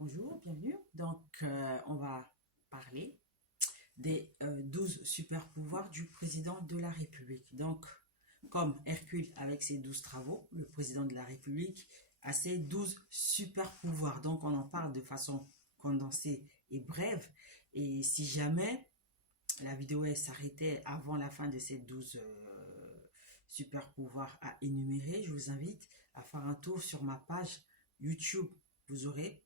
Bonjour, bienvenue. Donc, on va parler des 12 super pouvoirs du président de la République. Donc, comme Hercule avec ses 12 travaux, le président de la République a ses 12 super pouvoirs. Donc, on en parle de façon condensée et brève. Et si jamais la vidéo s'arrêtait avant la fin de ces 12 super pouvoirs à énumérer, je vous invite à faire un tour sur ma page YouTube. Vous aurez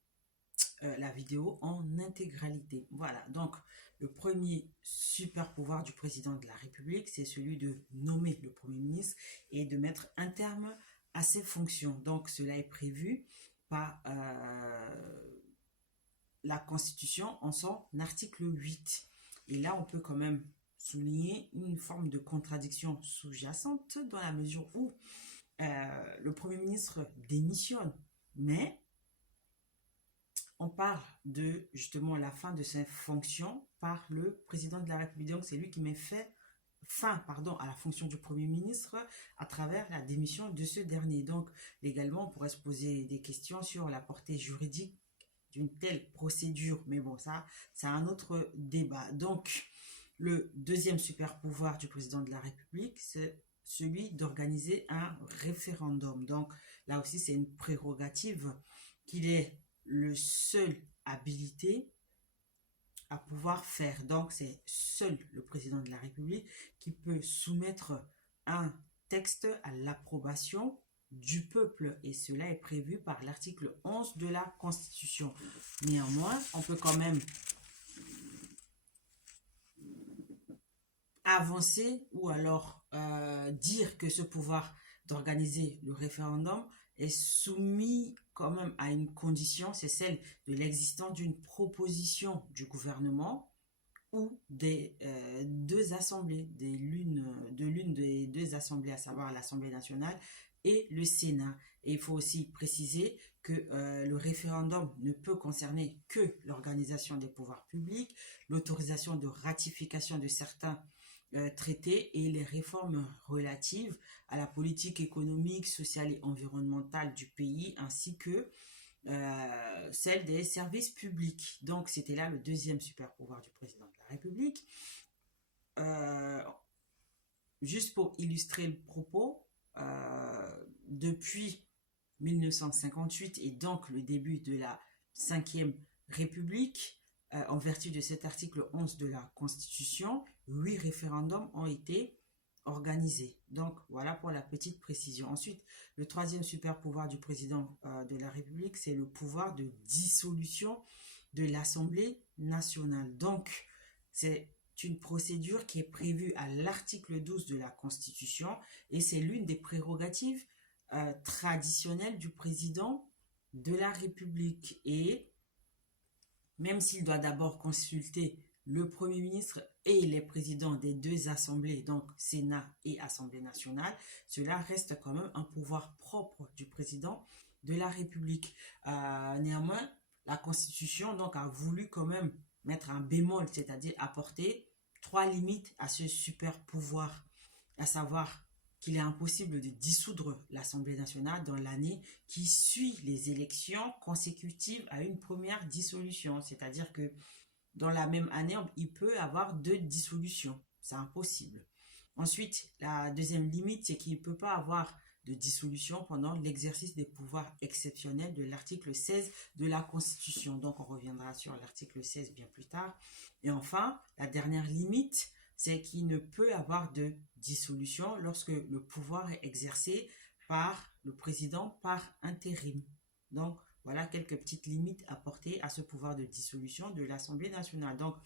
la vidéo en intégralité. Voilà, donc le premier super pouvoir du président de la République, c'est celui de nommer le Premier ministre et de mettre un terme à ses fonctions. Donc cela est prévu par la Constitution en son article 8. Et là, on peut quand même souligner une forme de contradiction sous-jacente dans la mesure où le Premier ministre démissionne, mais on parle de justement la fin de ses fonctions par le président de la République. Donc c'est lui qui met fin à la fonction du Premier ministre à travers la démission de ce dernier. Donc légalement, on pourrait se poser des questions sur la portée juridique d'une telle procédure. Mais bon, ça, c'est un autre débat. Donc le deuxième super pouvoir du président de la République, c'est celui d'organiser un référendum. Donc là aussi, c'est une prérogative qu'il est le seul habilité à pouvoir faire. Donc, c'est seul le président de la République qui peut soumettre un texte à l'approbation du peuple. Et cela est prévu par l'article 11 de la Constitution. Néanmoins, on peut quand même avancer ou alors dire que ce pouvoir d'organiser le référendum est soumis quand même à une condition, c'est celle de l'existence d'une proposition du gouvernement ou des deux assemblées, de l'une des deux assemblées, à savoir l'Assemblée nationale et le Sénat. Et il faut aussi préciser que le référendum ne peut concerner que l'organisation des pouvoirs publics, l'autorisation de ratification de certains traités et les réformes relatives à la politique économique, sociale et environnementale du pays, ainsi que celle des services publics. Donc, c'était là le deuxième super pouvoir du président de la République. Euh, Juste pour illustrer le propos, depuis 1958 et donc le début de la 5e République, en vertu de cet article 11 de la Constitution, 8 référendums ont été organisés. Donc voilà pour la petite précision. Ensuite, le troisième super pouvoir du président de la République, c'est le pouvoir de dissolution de l'Assemblée nationale. Donc c'est une procédure qui est prévue à l'article 12 de la Constitution et c'est l'une des prérogatives traditionnelles du président de la République. Et même s'il doit d'abord consulter le Premier ministre et les présidents des deux assemblées, donc Sénat et Assemblée nationale, cela reste quand même un pouvoir propre du président de la République. Néanmoins, la Constitution donc a voulu quand même mettre un bémol, c'est-à-dire apporter 3 limites à ce super pouvoir, à savoir qu'il est impossible de dissoudre l'Assemblée nationale dans l'année qui suit les élections consécutives à une première dissolution. C'est-à-dire que dans la même année, il peut y avoir 2 dissolutions. C'est impossible. Ensuite, la deuxième limite, c'est qu'il ne peut pas avoir de dissolution pendant l'exercice des pouvoirs exceptionnels de l'article 16 de la Constitution. Donc, on reviendra sur l'article 16 bien plus tard. Et enfin, la dernière limite, c'est qu'il ne peut avoir de dissolution lorsque le pouvoir est exercé par le président par intérim. Donc, voilà quelques petites limites apportées à ce pouvoir de dissolution de l'Assemblée nationale. Donc,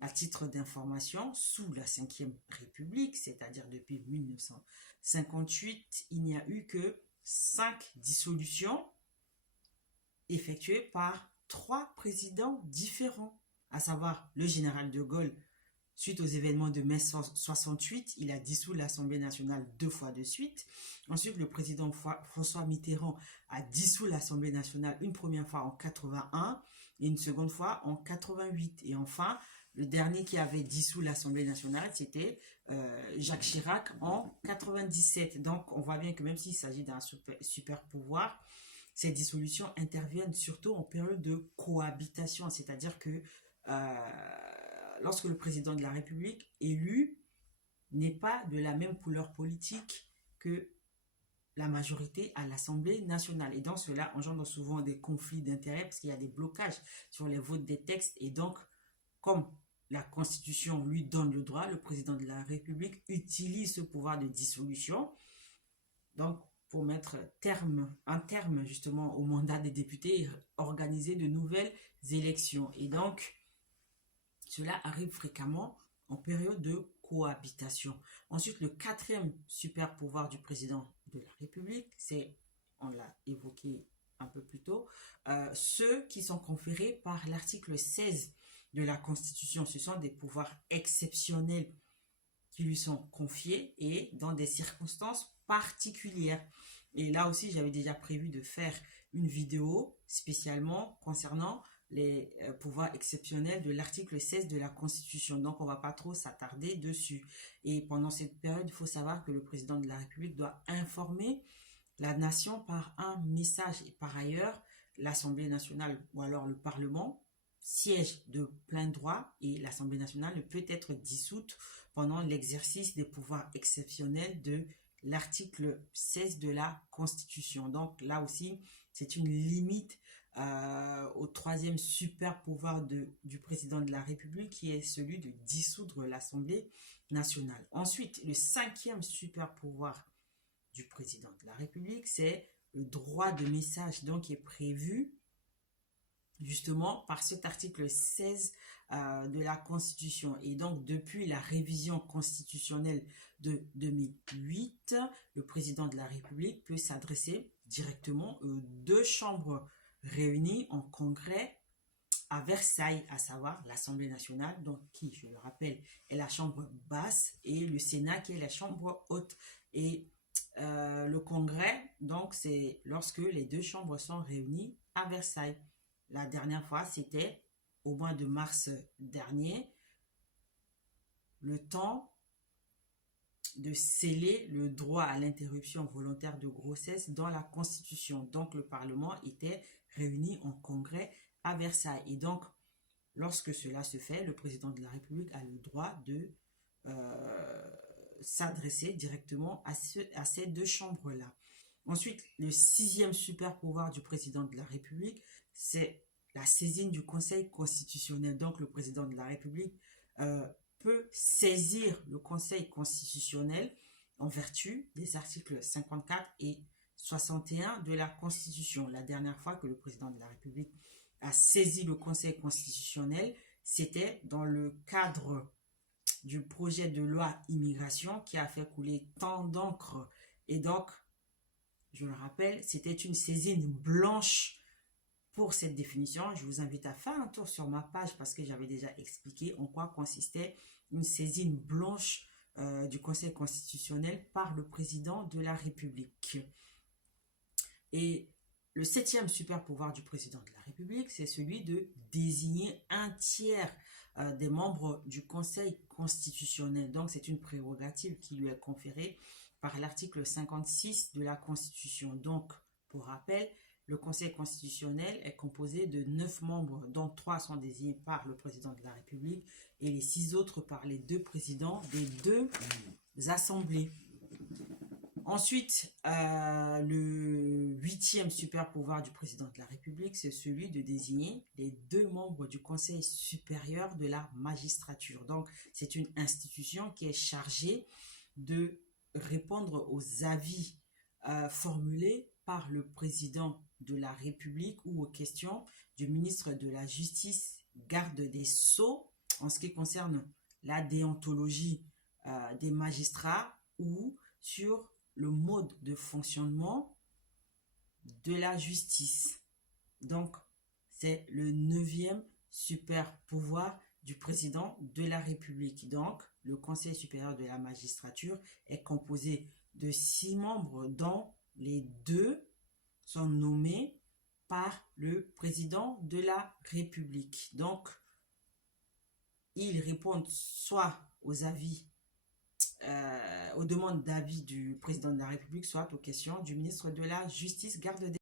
à titre d'information, sous la 5e République, c'est-à-dire depuis 1958, il n'y a eu que 5 dissolutions effectuées par 3 présidents différents, à savoir le général de Gaulle. Suite aux événements de mai 68, il a dissous l'Assemblée nationale 2 fois de suite. Ensuite, le président François Mitterrand a dissous l'Assemblée nationale une première fois en 81 et une seconde fois en 88. Et enfin, le dernier qui avait dissous l'Assemblée nationale, c'était Jacques Chirac en 97. Donc, on voit bien que même s'il s'agit d'un super pouvoir, ces dissolutions interviennent surtout en période de cohabitation, c'est-à-dire que lorsque le président de la République élu n'est pas de la même couleur politique que la majorité à l'Assemblée nationale. Et donc, cela engendre souvent des conflits d'intérêts parce qu'il y a des blocages sur les votes des textes. Et donc, comme la Constitution lui donne le droit, le président de la République utilise ce pouvoir de dissolution. Donc, pour mettre un terme justement au mandat des députés et organiser de nouvelles élections. Et donc, cela arrive fréquemment en période de cohabitation. Ensuite, le quatrième super pouvoir du président de la République, c'est, on l'a évoqué un peu plus tôt, ceux qui sont conférés par l'article 16 de la Constitution. Ce sont des pouvoirs exceptionnels qui lui sont confiés et dans des circonstances particulières. Et là aussi, j'avais déjà prévu de faire une vidéo spécialement concernant les pouvoirs exceptionnels de l'article 16 de la Constitution. Donc, on ne va pas trop s'attarder dessus. Et pendant cette période, il faut savoir que le président de la République doit informer la nation par un message. Et par ailleurs, l'Assemblée nationale ou alors le Parlement siège de plein droit et l'Assemblée nationale ne peut être dissoute pendant l'exercice des pouvoirs exceptionnels de l'article 16 de la Constitution. Donc là aussi, c'est une limite au troisième super pouvoir du président de la République qui est celui de dissoudre l'Assemblée nationale. Ensuite, le cinquième super pouvoir du président de la République, c'est le droit de message, donc qui est prévu justement par cet article 16 de la Constitution. Et donc, depuis la révision constitutionnelle de 2008, le président de la République peut s'adresser directement aux deux chambres réunies en congrès à Versailles, à savoir l'Assemblée nationale, donc qui, je le rappelle, est la chambre basse, et le Sénat qui est la chambre haute. Et le congrès, donc, c'est lorsque les deux chambres sont réunies à Versailles. La dernière fois, c'était au mois de mars dernier, le temps de sceller le droit à l'interruption volontaire de grossesse dans la Constitution. Donc, le Parlement était réuni en congrès à Versailles. Et donc, lorsque cela se fait, le président de la République a le droit de s'adresser directement à ces deux chambres-là. Ensuite, le sixième super pouvoir du président de la République, c'est la saisine du Conseil constitutionnel. Donc, le président de la République peut saisir le Conseil constitutionnel en vertu des articles 54 et 61 de la Constitution. La dernière fois que le président de la République a saisi le Conseil constitutionnel, c'était dans le cadre du projet de loi immigration qui a fait couler tant d'encre. Et donc, je le rappelle, c'était une saisine blanche pour cette définition. Je vous invite à faire un tour sur ma page parce que j'avais déjà expliqué en quoi consistait une saisine blanche du Conseil constitutionnel par le président de la République. Et le septième super pouvoir du président de la République, c'est celui de désigner un tiers des membres du Conseil constitutionnel. Donc, c'est une prérogative qui lui est conférée par l'article 56 de la Constitution. Donc, pour rappel, le Conseil constitutionnel est composé de 9 membres, dont 3 sont désignés par le président de la République et les 6 autres par les 2 présidents des 2 assemblées. Ensuite, le huitième super pouvoir du président de la République, c'est celui de désigner les 2 membres du Conseil supérieur de la magistrature. Donc, c'est une institution qui est chargée de répondre aux avis formulés par le président de la République ou aux questions du ministre de la Justice, garde des Sceaux, en ce qui concerne la déontologie des magistrats ou sur le mode de fonctionnement de la justice. Donc, c'est le 9e super pouvoir du président de la République. Donc, le Conseil supérieur de la magistrature est composé de 6 membres dont les 2 sont nommés par le président de la République. Donc, ils répondent soit aux avis, aux demandes d'avis du président de la République, soit aux questions du ministre de la Justice, garde des